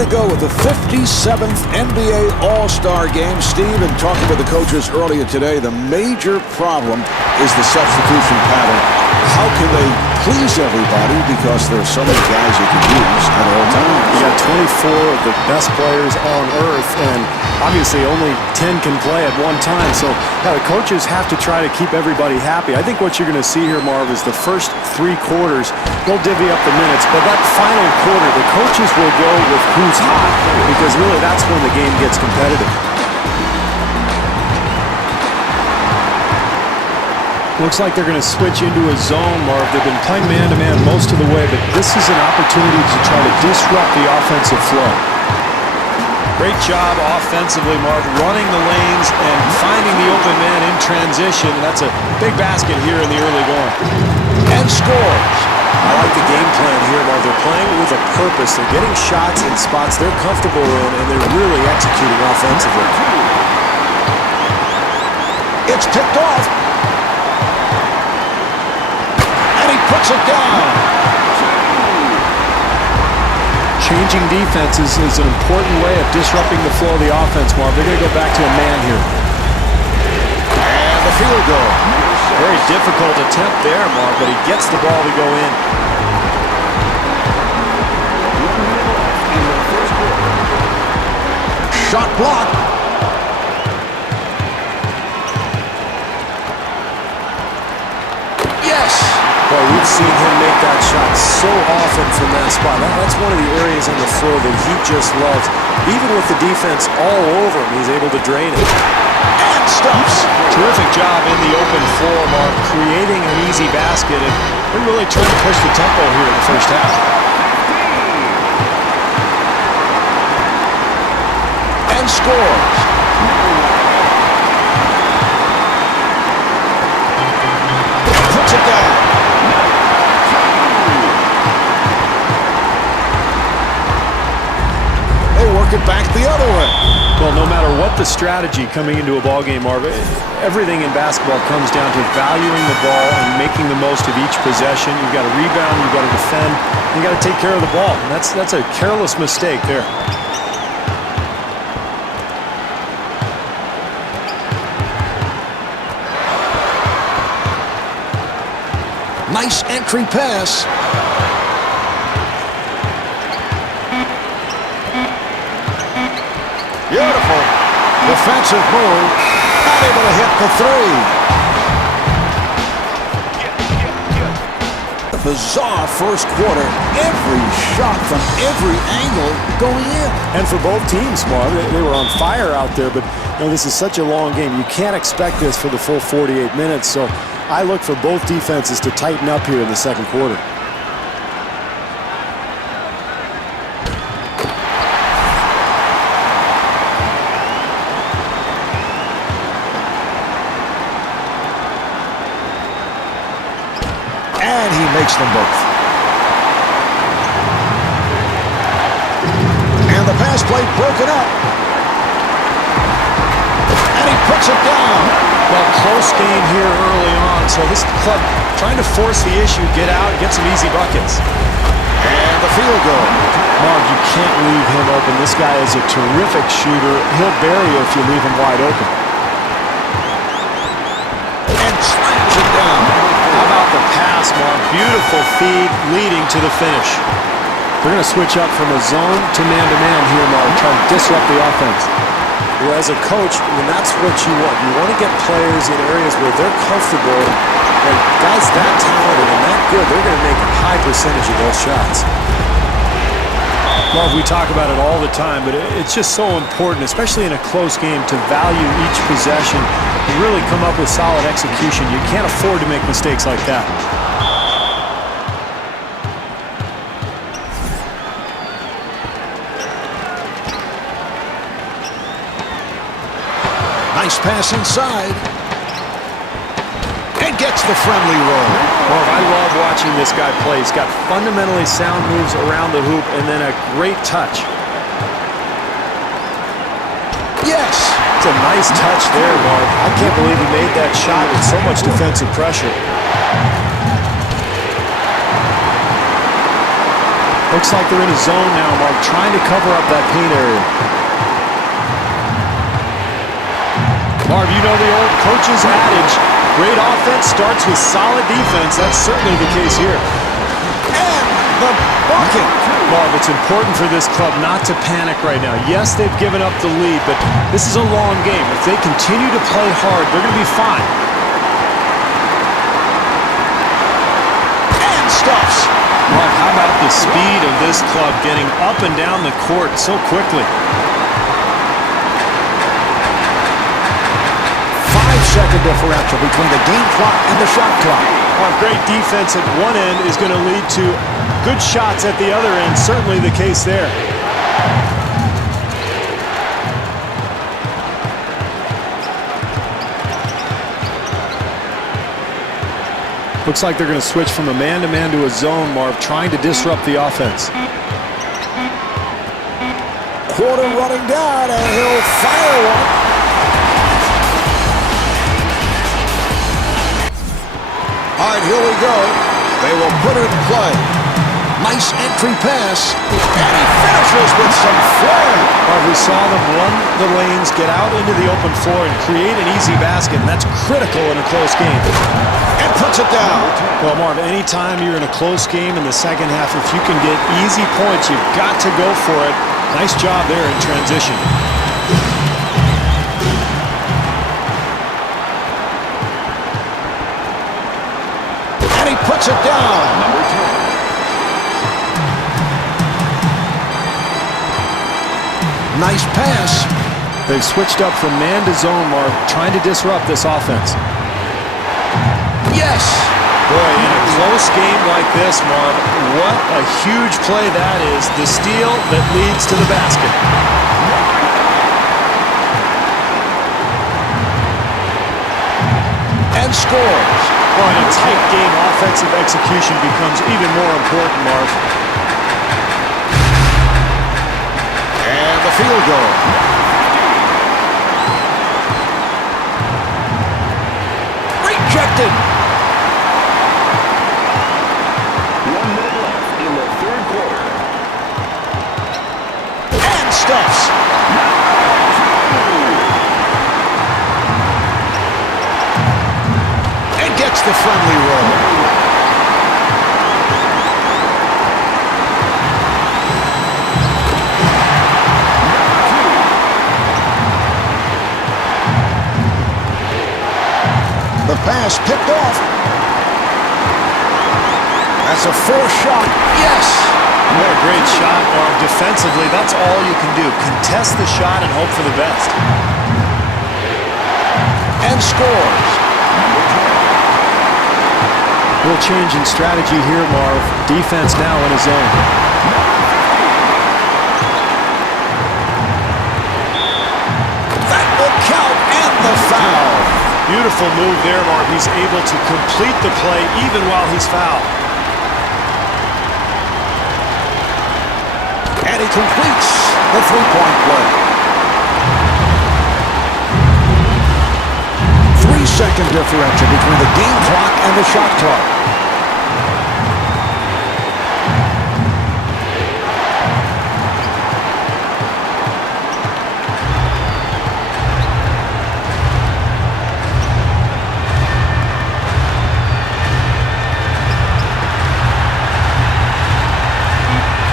to go with the 57th NBA All-Star Game. Steve, and talking with the coaches earlier today, the major problem is the substitution pattern. How can they please everybody because there are so many guys you can use at all times? You got 24 of the best players on earth, and obviously only 10 can play at one time. So yeah, the coaches have to try to keep everybody happy. I think what you're going to see here, Marv, is the first 3 quarters, they'll divvy up the minutes, but that final quarter, the coaches will go with who's hot, because really that's when the game gets competitive. Looks like they're going to switch into a zone, Marv. They've been playing man-to-man most of the way, but this is an opportunity to try to disrupt the offensive flow. Great job offensively, Marv, running the lanes and finding the open man in transition. That's a big basket here in the early going. And scores. I like the game plan here, Marv. They're playing with a purpose. They're getting shots in spots they're comfortable in, and they're really executing offensively. It's tipped off. Puts it down. Changing defenses is an important way of disrupting the flow of the offense, Marv. They're going to go back to a man here. And the field goal. Very difficult attempt there, Marv, but he gets the ball to go in. Shot blocked. Well, we've seen him make that shot so often from that spot. That's one of the areas on the floor that he just loves. Even with the defense all over him, he's able to drain it. And stops. Terrific job in the open floor, Mark, creating an easy basket. And they're really trying to push the tempo here in the first half. And scores. Puts it down. Work it back the other way. Well, no matter what the strategy coming into a ball game, Marv, everything in basketball comes down to valuing the ball and making the most of each possession. You've got to rebound, you've got to defend, you've got to take care of the ball. And that's a careless mistake there. Nice entry pass. Beautiful defensive move. Not able to hit the three. A bizarre first quarter. Every shot from every angle going in. And for both teams, Marv, they were on fire out there. But you know, this is such a long game. You can't expect this for the full 48 minutes. So I look for both defenses to tighten up here in the second quarter. And he makes them both. And the pass play broken up. And he puts it down. Well, close game here early on. So this club trying to force the issue, get out, get some easy buckets. And the field goal. Marv, you can't leave him open. This guy is a terrific shooter. He'll bury you if you leave him wide open. And slams it down. How about the pass, Marv? Beautiful feed leading to the finish. They're going to switch up from a zone to man-to-man here, Marv, trying to disrupt the offense. Well, as a coach, I mean, that's what you want. You want to get players in areas where they're comfortable. And guys that talented and that good, they're going to make a high percentage of those shots. Marv, we talk about it all the time, but it's just so important, especially in a close game, to value each possession and really come up with solid execution. You can't afford to make mistakes like that. Nice pass inside. And gets the friendly roll. Well, I love watching this guy play. He's got fundamentally sound moves around the hoop and then a great touch. Yes. It's a nice touch there, Marv. I can't believe he made that shot with so much defensive pressure. Looks like they're in a zone now, Mark, trying to cover up that paint area. Marv, you know the old coach's adage, great offense starts with solid defense. That's certainly the case here. And the bucket. Marv, it's important for this club not to panic right now. Yes, they've given up the lead, but this is a long game. If they continue to play hard, they're going to be fine. And stuffs. Mark, how about the speed of this club getting up and down the court so quickly? 5-second differential between the game clock and the shot clock. Mark, great defense at one end is going to lead to good shots at the other end. Certainly the case there. Looks like they're going to switch from a man-to-man to a zone, Marv, trying to disrupt the offense. Quarter running down, and he'll fire one. All right, here we go. They will put it in play. Nice entry pass, and he finishes with some flair. We saw them run the lanes, get out into the open floor, and create an easy basket, and that's critical in a close game. And puts it down. Well, Marv, anytime you're in a close game in the second half, if you can get easy points, you've got to go for it. Nice job there in transition. And he puts it down. Number 10. Nice pass. They've switched up from man to zone, Marv, trying to disrupt this offense. Yes. Boy, in a close game like this, Marv, what a huge play that is. The steal that leads to the basket. And scores. Well, in a tight game, offensive execution becomes even more important, Marv. And the field goal. Rejected. 1 minute left in the third quarter. And stuffs. And gets the friendly roll. The pass picked off. That's a forced shot. Yes. What a great shot, Marv. Defensively, that's all you can do. Contest the shot and hope for the best. And scores. Little change in strategy here, Marv. Defense now in a zone. That will count, and the foul. Beautiful move there, Marv. He's able to complete the play even while he's fouled. And he completes the three-point play. 3-second differential between the game clock and the shot clock.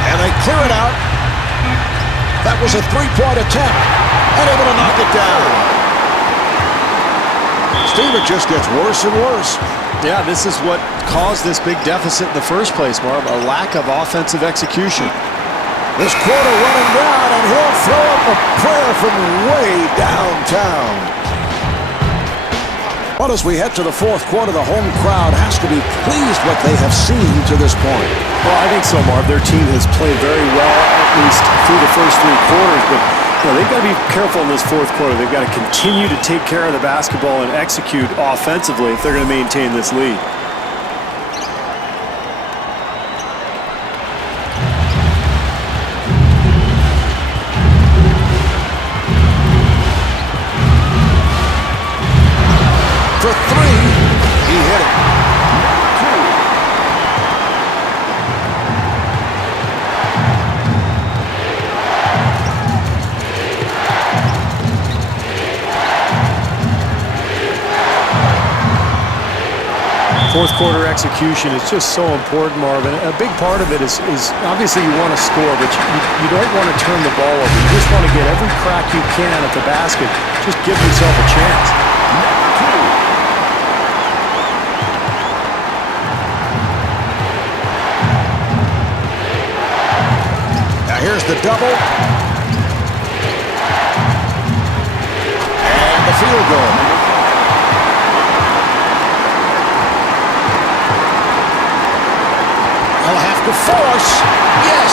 And they clear it out. That was a three-point attempt, and able to knock it down. Steve, it just gets worse and worse. Yeah, this is what caused this big deficit in the first place, Marv, a lack of offensive execution. This quarter running down, and he'll throw up a prayer from way downtown. But as we head to the fourth quarter, the home crowd has to be pleased what they have seen to this point. Well, I think so, Marv. Their team has played very well, at least through the first three quarters, but they've got to be careful in this fourth quarter. They've got to continue to take care of the basketball and execute offensively if they're going to maintain this lead. For three, he hit it. Fourth quarter execution is just so important, Marvin. A big part of it is obviously you want to score, but you don't want to turn the ball over. You just want to get every crack you can at the basket. Just give yourself a chance. Now here's the double. And the field goal. He'll have to force. Yes.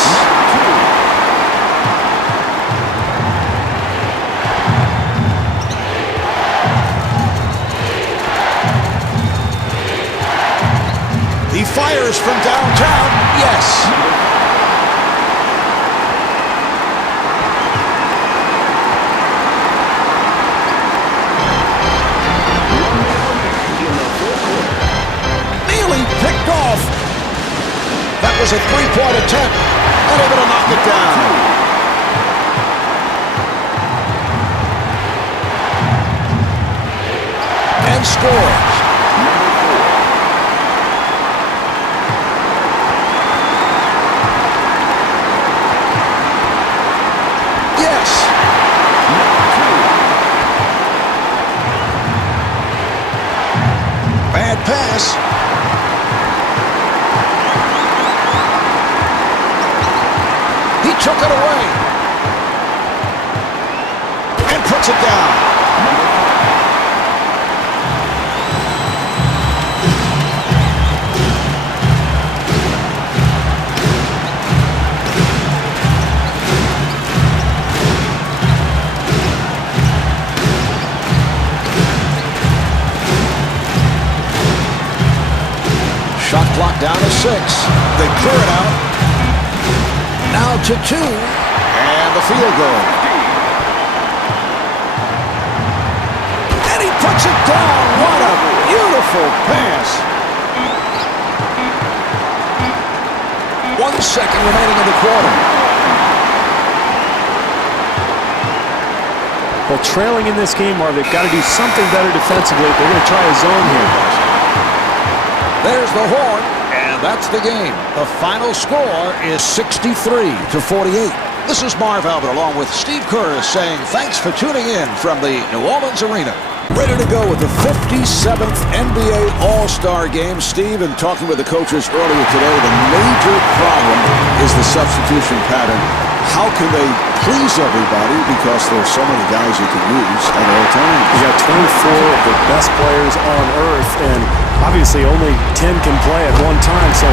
He fires from downtown. Yes. Nearly picked off. That was a three-point attempt, and able to knock it down. And scores. Yes. Bad pass. Took it away and puts it down. Shot clock down to 6. They clear it out. Now to 2, and the field goal. And he puts it down. What a beautiful pass. 1 second remaining in the quarter. Well, trailing in this game, Marv, they've got to do something better defensively. They're going to try a zone here. There's the horn. And that's the game. The final score is 63-48. This is Marv Albert along with Steve Kerr saying thanks for tuning in from the New Orleans Arena. Ready to go with the 57th NBA All-Star Game. Steve, and talking with the coaches earlier today, the major problem is the substitution pattern. How can they please everybody because there's so many guys you can use at all times? You got 24 of the best players on earth, and obviously only 10 can play at one time, so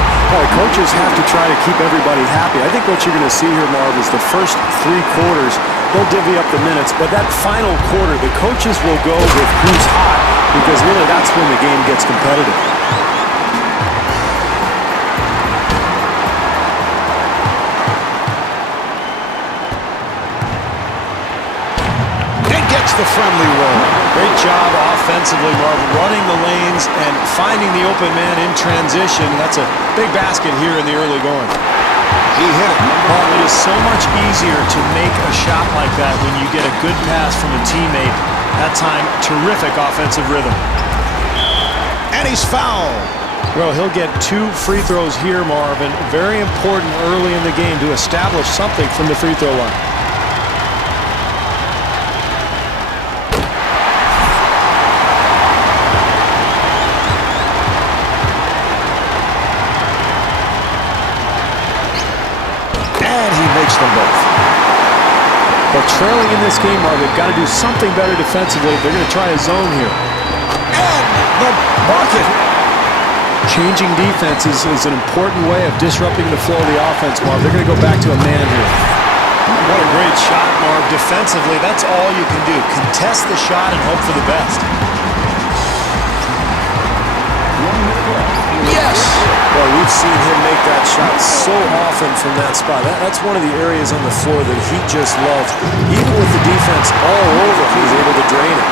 coaches have to try to keep everybody happy. I think what you're going to see here, Marv, is the first 3 quarters, they'll divvy up the minutes, but that final quarter, the coaches will go with who's hot, because really that's when the game gets competitive. The friendly roll. Great job offensively, Marvin, running the lanes and finding the open man in transition. That's a big basket here in the early going. He hit it. Well, it is so much easier to make a shot like that when you get a good pass from a teammate. That time, terrific offensive rhythm. And he's fouled. Well, he'll get 2 free throws here, Marvin. Very important early in the game to establish something from the free throw line. Them both. But trailing in this game, Marv, they've got to do something better defensively. They're going to try a zone here. And the bucket. Changing defenses is an important way of disrupting the flow of the offense, Marv. They're going to go back to a man here. What a great shot, Marv. Defensively, that's all you can do. Contest the shot and hope for the best. Yes. Well, we've seen him make that shot so often from that spot. That's one of the areas on the floor that he just loves. Even with the defense all over, he's able to drain it.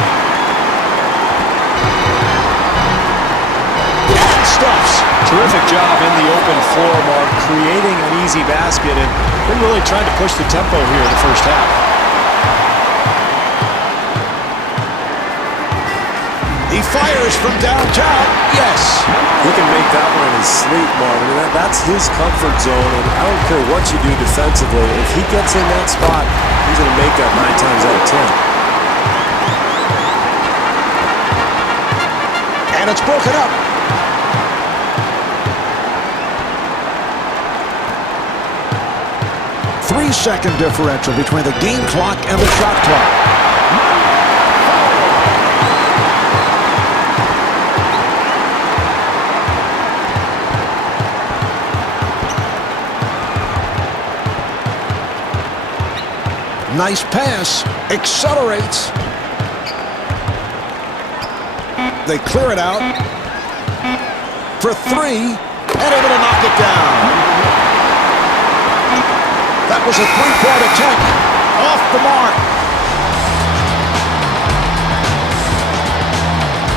And stuffs. Terrific job in the open floor, Mark, creating an easy basket, and they're really trying to push the tempo here in the first half. He fires from downtown. Yes. He can make that one in his sleep, Marvin. That's his comfort zone, and I don't care what you do defensively. If he gets in that spot, he's going to make that 9 times out of 10. And it's broken up. Three-second differential between the game clock and the shot clock. Nice pass. Accelerates. They clear it out for three and able to knock it down. That was a three-point attempt. Off the mark.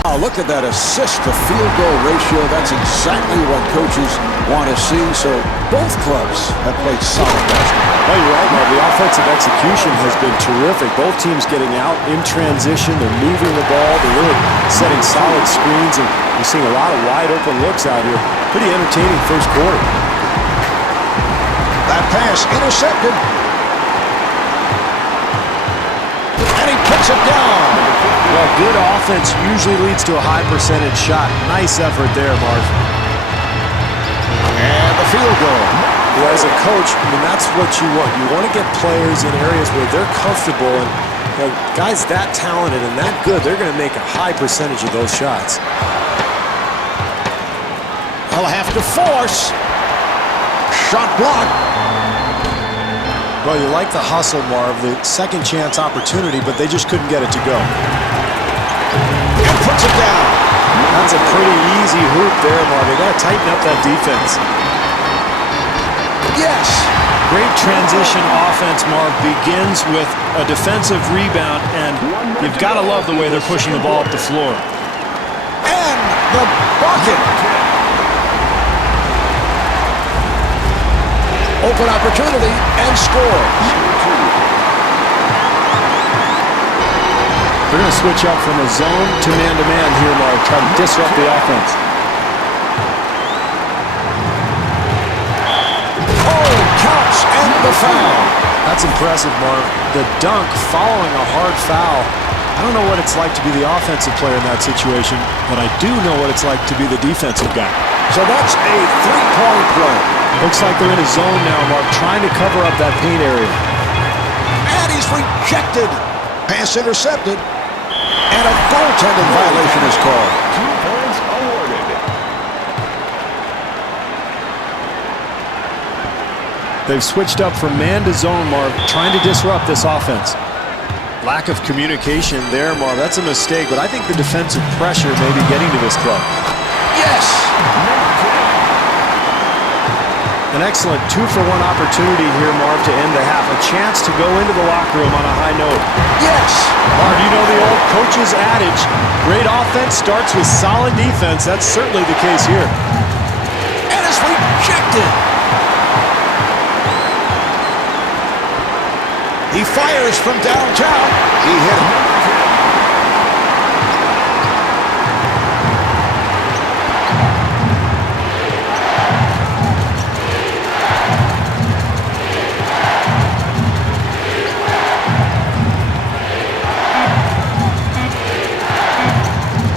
Oh, look at that assist-to-field goal ratio. That's exactly what coaches want to see. So both clubs have played solid basketball. Well, you're right, Mark. The offensive execution has been terrific. Both teams getting out in transition. They're moving the ball. They're really setting solid screens, and we're seeing a lot of wide-open looks out here. Pretty entertaining first quarter. That pass intercepted. And he puts it down. Well, good offense usually leads to a high percentage shot. Nice effort there, Marv. And the field goal. Well, as a coach, that's what you want. You want to get players in areas where they're comfortable, and guys that talented and that good, they're going to make a high percentage of those shots. They'll have to force. Shot blocked. Well, you like the hustle, Marv, the second chance opportunity, but they just couldn't get it to go. And puts it down. That's a pretty easy hoop there, Marv. They got to tighten up that defense. Yes. Great transition offense, Marv, begins with a defensive rebound, and you've got to love the way they're pushing the ball up the floor. And the bucket. Open opportunity and score. They're going to switch up from a zone to man-to-man here, Mark. Try to disrupt the offense. Oh, counts and the foul. That's impressive, Marv. The dunk following a hard foul. I don't know what it's like to be the offensive player in that situation, but I do know what it's like to be the defensive guy. So that's a three-point play. Looks like they're in a zone now, Mark, trying to cover up that paint area. And he's rejected. Pass intercepted. And a goaltending violation is called. 2 points awarded. They've switched up from man to zone, Marv, trying to disrupt this offense. Lack of communication there, Marv. That's a mistake, but I think the defensive pressure may be getting to this club. Yes. An excellent 2-for-1 opportunity here, Marv, to end the half. A chance to go into the locker room on a high note. Yes. Marv, you know the old coach's adage, great offense starts with solid defense. That's certainly the case here. And it's rejected. He fires from downtown. He hit it.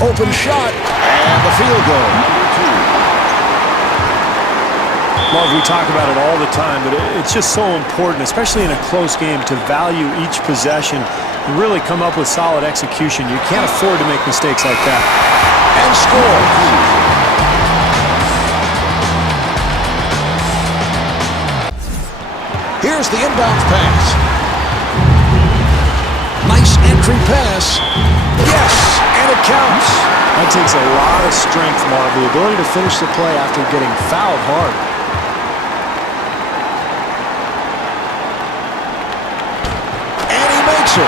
Open shot, and the field goal. Marv, we talk about it all the time, but it's just so important, especially in a close game, to value each possession and really come up with solid execution. You can't afford to make mistakes like that. And score. Here's the inbounds pass. Nice entry pass. Yes, and it counts. That takes a lot of strength, Marv, the ability to finish the play after getting fouled hard. And he makes it.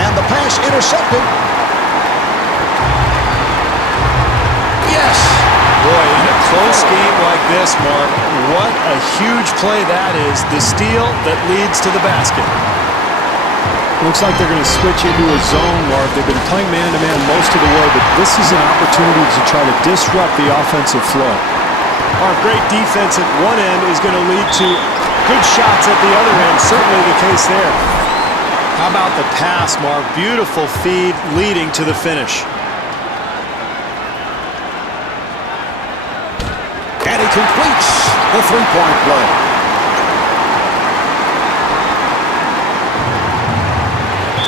And the pass intercepted. Yes. Boy, in a close game like this, Marv, what a huge play that is. The steal that leads to the basket. Looks like they're going to switch into a zone, Marv. They've been playing man-to-man most of the way, but this is an opportunity to try to disrupt the offensive flow. Marv, great defense at one end is going to lead to good shots at the other end. Certainly the case there. How about the pass, Marv? Beautiful feed leading to the finish. And he completes the three-point play.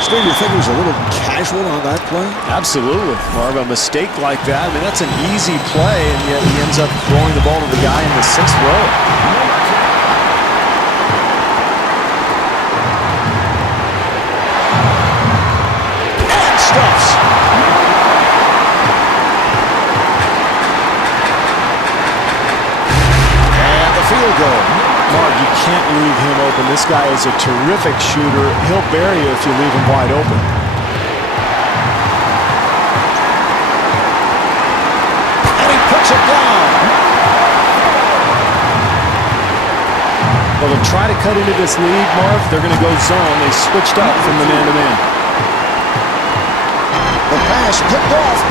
Steve, you think he was a little casual on that play? Absolutely, Marv. A mistake like that, I mean, that's an easy play, and yet he ends up throwing the ball to the guy in the 6th row. And stuffs. And the field goal. Marv, you can't leave him open. This guy is a terrific shooter. He'll bury you if you leave him wide open. And he puts it down. Well, they'll try to cut into this lead, Marv. They're going to go zone. They switched up from the man-to-man. The pass picked off.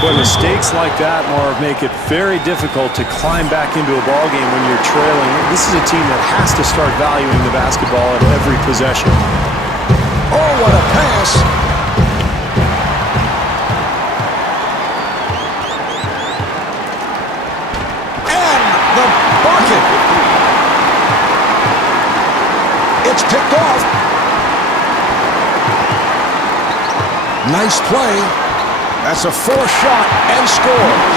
Boy, mistakes like that, Marv, make it very difficult to climb back into a ball game when you're trailing. This is a team that has to start valuing the basketball at every possession. Oh, what a pass. And the bucket. It's picked off. Nice play. That's a 4-shot and scores.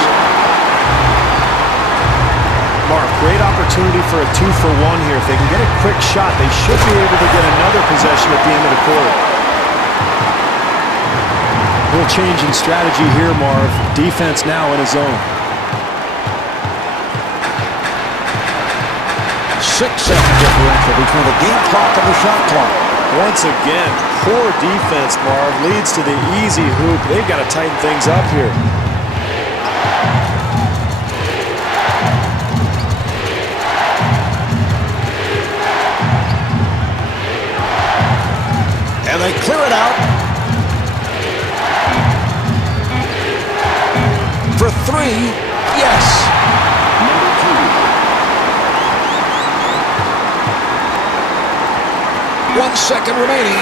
Mark, great opportunity for a 2-for-1 here. If they can get a quick shot, they should be able to get another possession at the end of the quarter. A little change in strategy here, Marv. Defense now in a zone. 6-second differential between the game clock and the shot clock. Once again, poor defense, Marv, leads to the easy hoop. They've got to tighten things up here. And they clear it out. For 3, yes. 1 second remaining.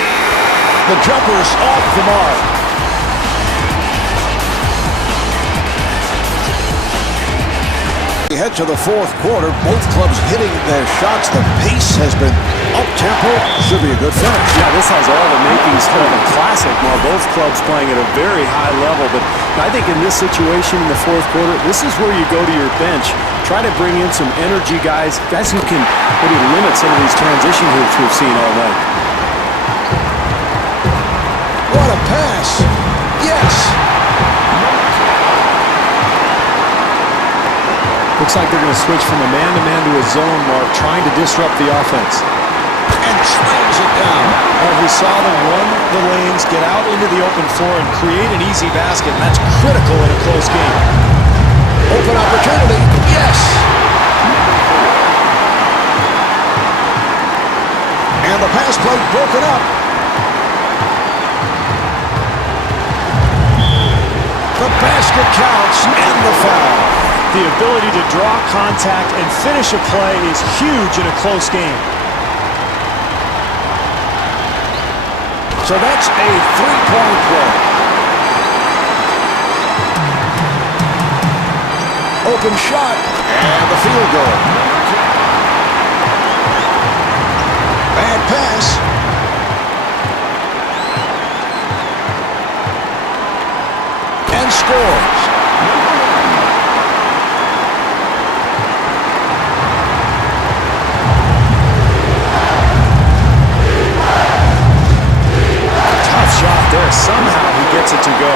The jumper's off the mark. We head to the 4th quarter. Both clubs hitting their shots. The pace has been up-tempo. Should be a good finish. Yeah, this has all the makings of a classic. Now, both clubs playing at a very high level. But I think in this situation in the 4th quarter, this is where you go to your bench. Try to bring in some energy guys who can maybe limit some of these transition hoops we've seen all night. What a pass. Yes. Looks like they're going to switch from a man-to-man to a zone, Mark, trying to disrupt the offense. And slams it down. Well, we saw them run the lanes, get out into the open floor, and create an easy basket. And that's critical in a close game. Open opportunity. Yes. And the pass play broken up. The basket counts and the foul. The ability to draw contact and finish a play is huge in a close game. So that's a 3-point play. Open shot and the field goal. Bad pass. And scores. Tough shot there. Somehow he gets it to go.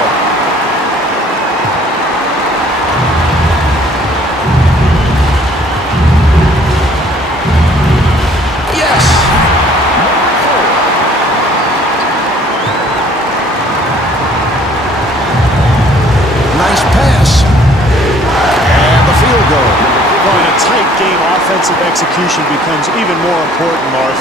Nice offensive execution becomes even more important, Marv.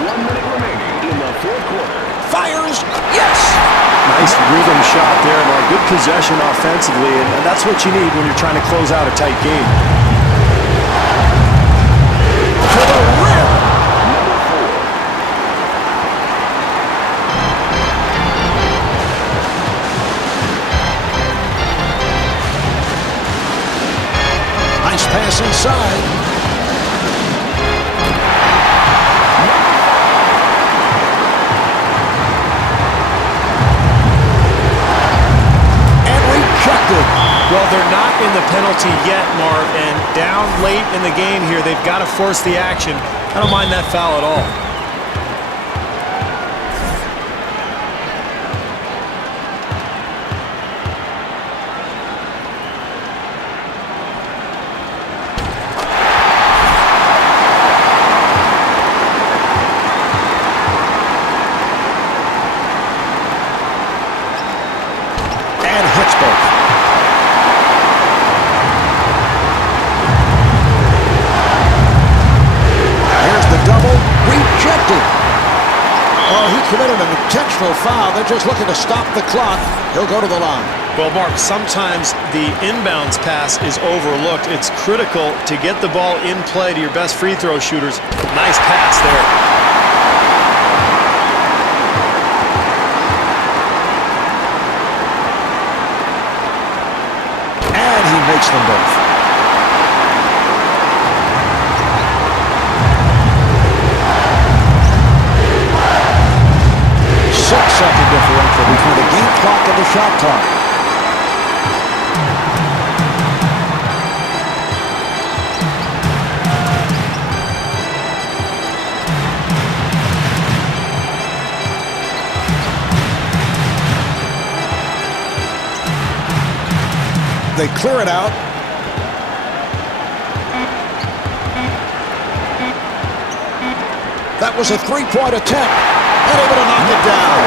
1 minute remaining in the fourth quarter. Fires, yes! Nice rhythm shot there, Mark. Good possession offensively, and that's what you need when you're trying to close out a tight game. To the rim! Number 4. Nice pass inside. Well, they're not in the penalty yet, Marv, and down late in the game here, they've got to force the action. I don't mind that foul at all. And hits both. Double rejected. Oh, he committed an intentional foul. They're just looking to stop the clock. He'll go to the line. Well, Mark, sometimes the inbounds pass is overlooked. It's critical to get the ball in play to your best free throw shooters. Nice pass there. And he makes them both. 6-second differential between the game clock and the shot clock. They clear it out. That was a three-point attempt. And able to knock it down.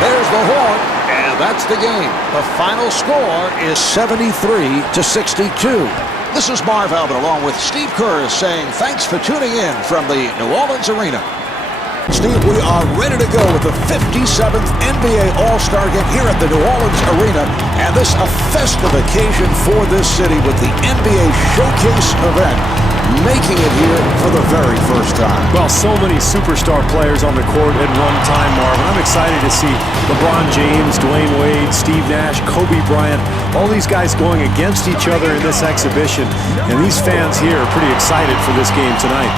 There's the horn, and that's the game. The final score is 73-62. This is Marv Albert along with Steve Kerr saying thanks for tuning in from the New Orleans Arena. Steve, we are ready to go with the 57th NBA All-Star Game here at the New Orleans Arena, and this a festive occasion for this city with the NBA Showcase event, making it here for the very first time. Well, so many superstar players on the court at one time, Marvin. I'm excited to see LeBron James, Dwayne Wade, Steve Nash, Kobe Bryant, all these guys going against each other in this exhibition, and these fans here are pretty excited for this game tonight.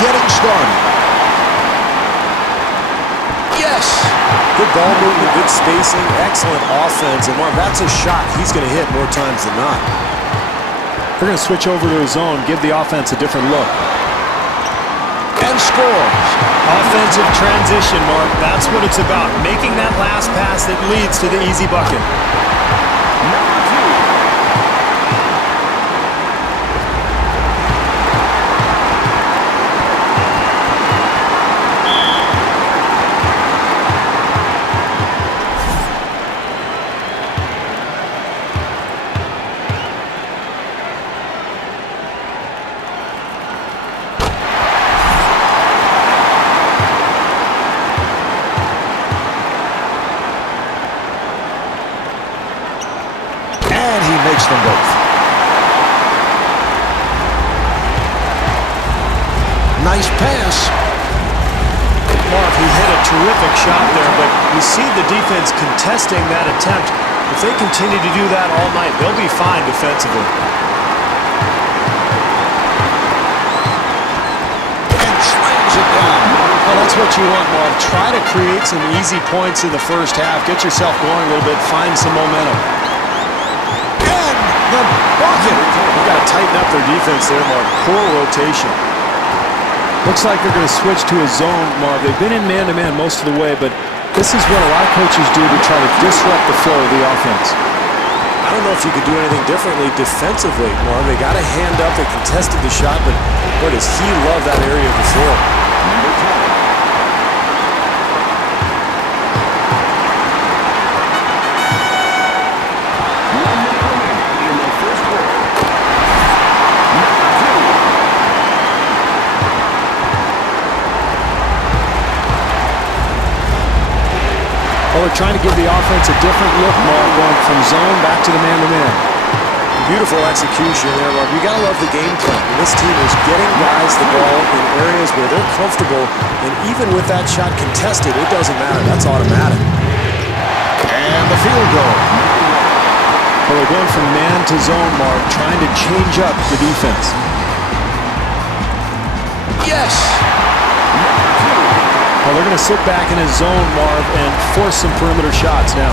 Getting started. Yes. Good ball movement, good spacing, excellent offense. And Mark, that's a shot he's going to hit more times than not. We're going to switch over to a zone, give the offense a different look. And scores. Offensive transition, Mark. That's what it's about. Making that last pass that leads to the easy bucket. Makes them both. Nice pass. Mark, he hit a terrific shot there, but you see the defense contesting that attempt. If they continue to do that all night, they'll be fine defensively. And slams it down. Well, that's what you want, Mark. Try to create some easy points in the first half. Get yourself going a little bit. Find some momentum. The bucket. They've got to tighten up their defense there, Mark. Poor rotation. Looks like they're going to switch to a zone, Mark. They've been in man-to-man most of the way, but this is what a lot of coaches do to try to disrupt the flow of the offense. I don't know if you could do anything differently defensively, Mark. They got a hand up. They contested the shot, but boy, does he love that area of the floor. Well, they're trying to give the offense a different look, Mark, going from zone back to the man-to-man. Beautiful execution there, Mark. You got to love the game plan. This team is getting guys the ball in areas where they're comfortable, and even with that shot contested, it doesn't matter. That's automatic. And the field goal. Well, they're going from man to zone, Mark, trying to change up the defense. Yes. Well, they're going to sit back in his zone, Marv, and force some perimeter shots now.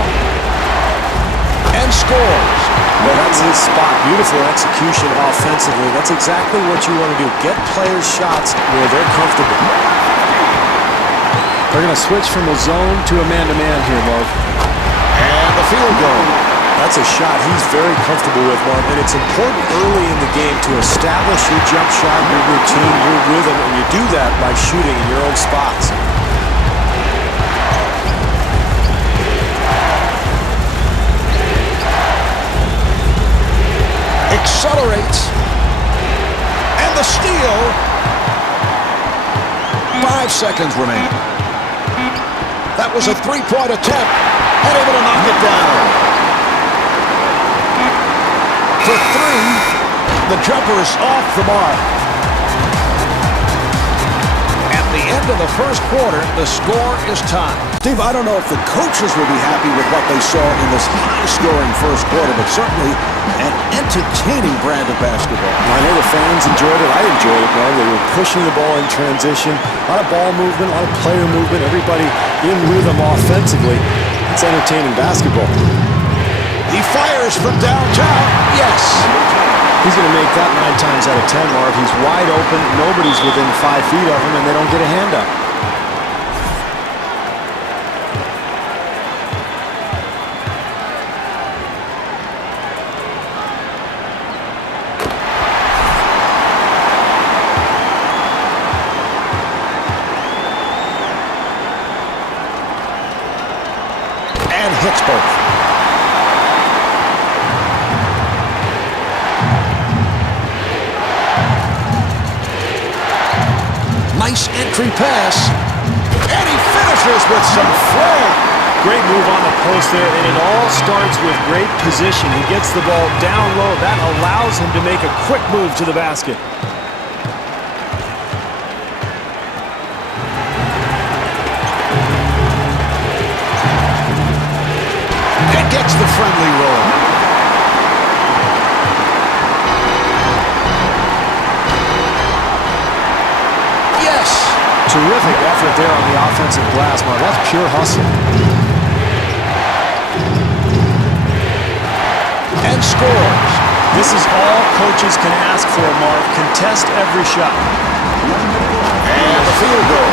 And scores. Well, that's his spot. Beautiful execution offensively. That's exactly what you want to do. Get players shots where they're comfortable. They're going to switch from a zone to a man-to-man here, Marv. And the field goal. That's a shot he's very comfortable with, Mark. And it's important early in the game to establish your jump shot, your routine, your rhythm, and you do that by shooting in your own spots. Accelerates. And the steal. 5 seconds remaining. That was a three-point attempt. And able to knock it down. For three, the jumper is off the mark. At the end of the first quarter, the score is tied. Steve, I don't know if the coaches will be happy with what they saw in this high-scoring first quarter, but certainly an entertaining brand of basketball. I know the fans enjoyed it. I enjoyed it, Marv. They were pushing the ball in transition. A lot of ball movement, a lot of player movement. Everybody in rhythm offensively. It's entertaining basketball. He fires from downtown. Yes. He's going to make that 9 times out of 10, Marv. He's wide open. Nobody's within 5 feet of him, and they don't get a hand up. And hits both. Nice entry pass. And he finishes with some flair. Great move on the post there, and it all starts with great position. He gets the ball down low. That allows him to make a quick move to the basket. And gets the friendly roll. Yes. Terrific effort there on the offensive glass, Marv. That's pure hustle. And scores. This is all coaches can ask for, Marv. Contest every shot. And the field goal.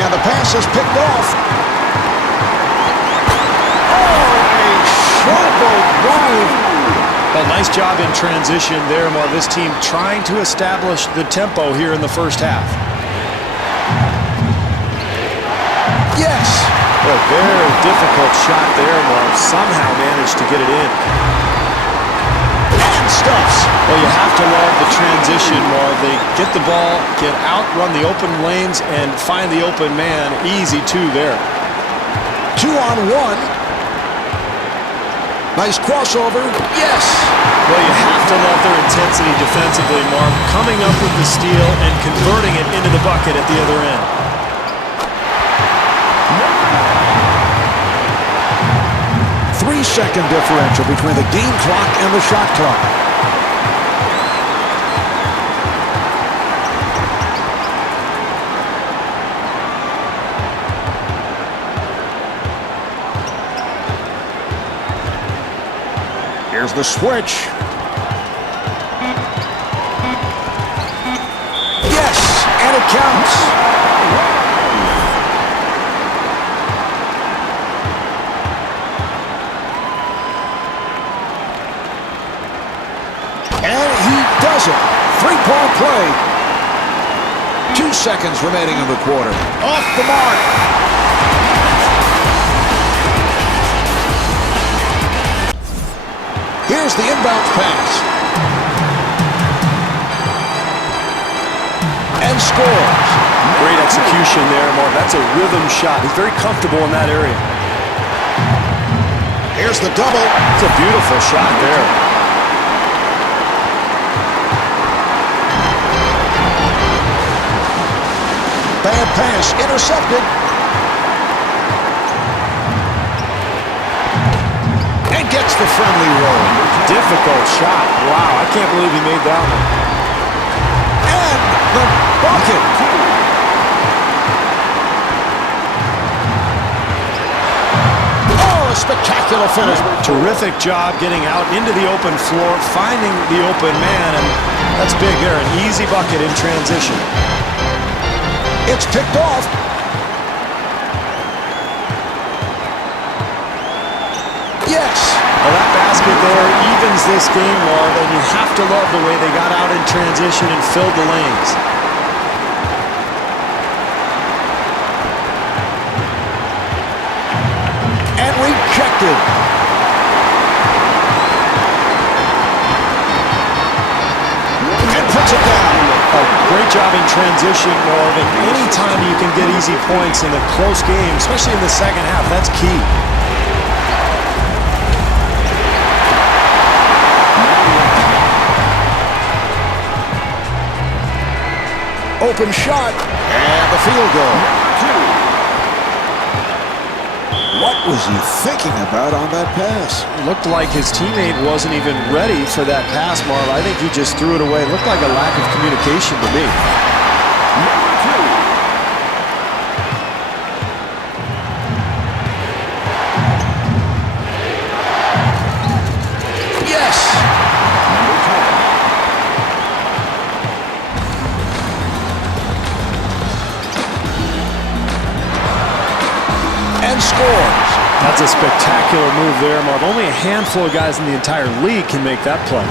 And the pass is picked off. Oh, a sharp drive. Well, nice job in transition there, Marv. This team trying to establish the tempo here in the first half. Yes. A very difficult shot there, Marv. Somehow managed to get it in. And stuffs. Well, you have to love the transition, Marv. They get the ball, get out, run the open lanes, and find the open man. Easy two there. 2-on-1. Nice crossover. Yes. Well, you have to love their intensity defensively, Marv. Coming up with the steal and converting it into the bucket at the other end. 3-second differential between the game clock and the shot clock. Here's the switch. Yes, and it counts. And he does it. Three-point play. 2 seconds remaining in the quarter. Off the mark. Here's the inbound pass. And scores. Great execution there, Marv. That's a rhythm shot. He's very comfortable in that area. Here's the double. It's a beautiful shot there. Bad pass, intercepted. And gets the friendly roll. Difficult shot. Wow, I can't believe he made that one. And the bucket. Oh, a spectacular finish. Terrific job getting out into the open floor, finding the open man, and that's big there. An easy bucket in transition. It's picked off. Yes. Well, that basket there evens this game, Marv, and you have to love the way they got out in transition and filled the lanes. And rejected. And puts it down. Great job in transition, Marv, and anytime you can get easy points in a close game, especially in the second half, that's key. Open shot. And the field goal. What was he thinking about on that pass? Looked like his teammate wasn't even ready for that pass, Marv. I think he just threw it away. It looked like a lack of communication to me. Yes. And scores. That's a spectacular move there, Marv. Only a handful of guys in the entire league can make that play.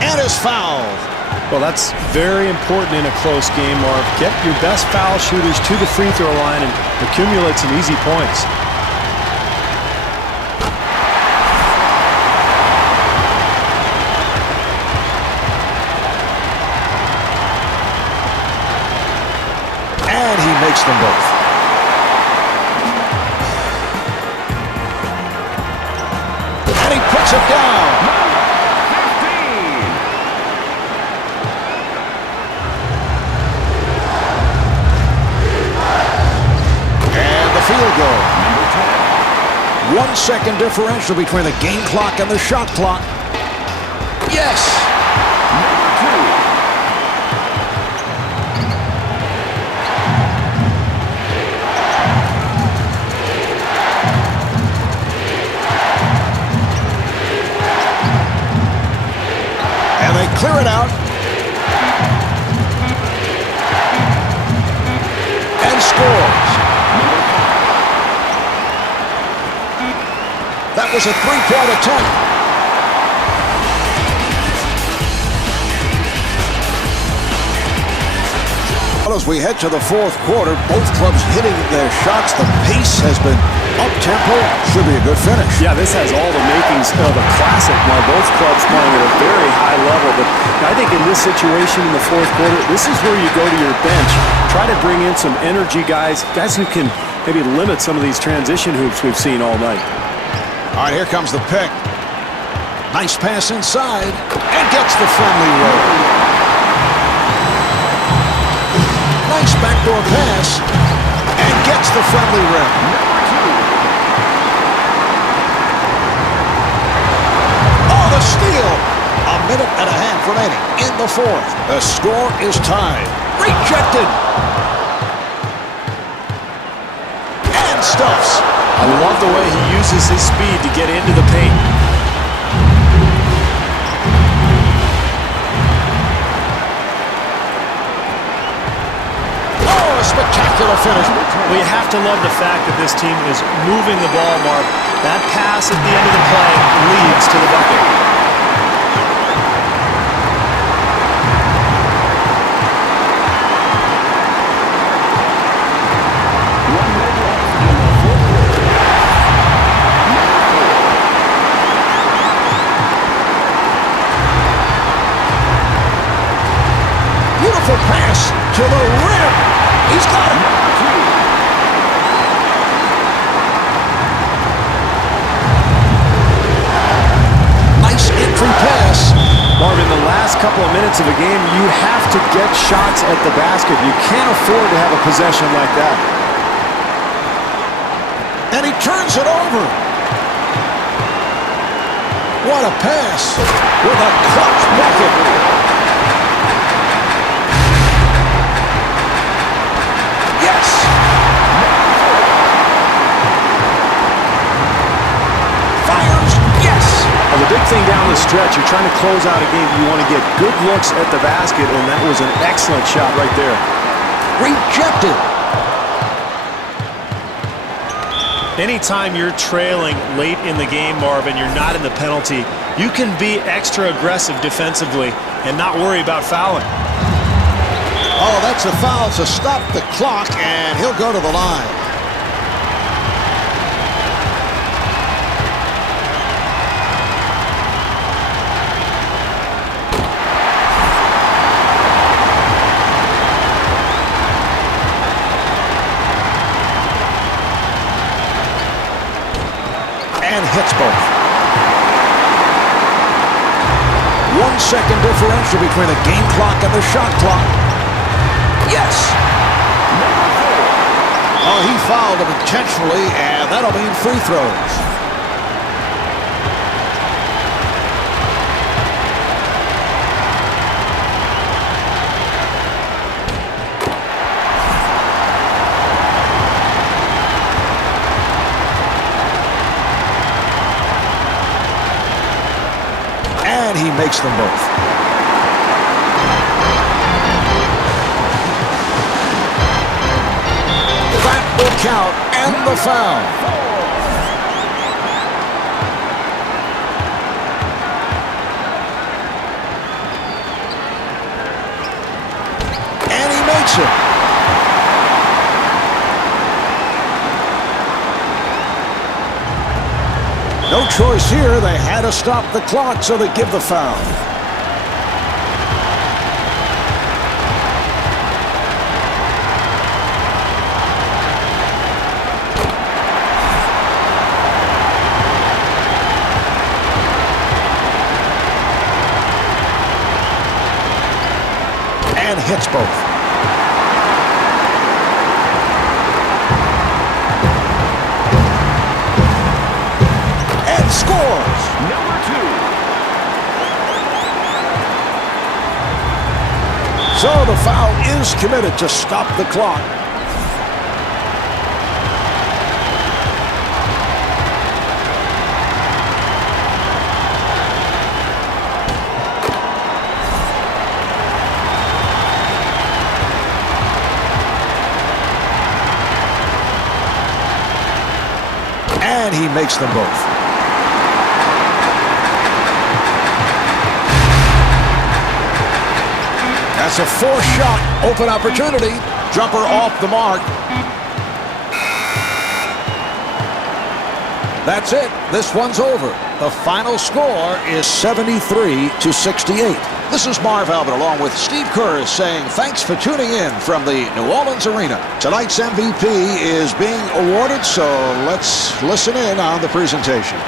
And is fouled. Well, that's very important in a close game, Marv. Get your best foul shooters to the free throw line and accumulate some easy points. And he makes them both. And he puts it down. And the field goal. 1 second differential between the game clock and the shot clock. Yes! And they clear it out. And scores. That was a three-point attempt. Well, as we head to the fourth quarter, both clubs hitting their shots. The pace has been up-tempo. Should be a good finish. Yeah, this has all the makings of a classic. Now, both clubs playing at a very high level, but I think in this situation in the fourth quarter, this is where you go to your bench. Try to bring in some energy guys who can maybe limit some of these transition hoops we've seen all night. All right, here comes the pick. Nice pass inside, and gets the friendly roll. Nice backdoor pass, and gets the friendly rim. Oh, the steal! A minute and a half remaining in the fourth. The score is tied. Rejected! And stuffs. I love the way he uses his speed to get into the paint. Oh, a spectacular finish. Well, you have to love the fact that this team is moving the ball, Mark. That pass at the end of the play leads to the bucket. Beautiful pass to the rim. He's got it. Nice entry pass. Marvin, the last couple of minutes of a game, you have to get shots at the basket. You can't afford to have a possession like that. And he turns it over. What a pass with a clutch bucket. The big thing down the stretch, you're trying to close out a game. You want to get good looks at the basket, and that was an excellent shot right there. Rejected. Anytime you're trailing late in the game, Marvin, you're not in the penalty, you can be extra aggressive defensively and not worry about fouling. Oh, that's a foul to stop the clock, and he'll go to the line. And hits both. 1 second differential between the game clock and the shot clock. Yes! Oh, he fouled him intentionally, and that'll mean free throws. And he makes them both. That will count, and the foul. And he makes it. No choice here. They had to stop the clock, so they give the foul. And hits both. scores. Number 2. So the foul is committed to stop the clock. And he makes them both. That's a four-shot open opportunity. Jumper off the mark. That's it. This one's over. The final score is 73-68. This is Marv Albert along with Steve Kerr saying thanks for tuning in from the New Orleans Arena. Tonight's MVP is being awarded, so let's listen in on the presentation.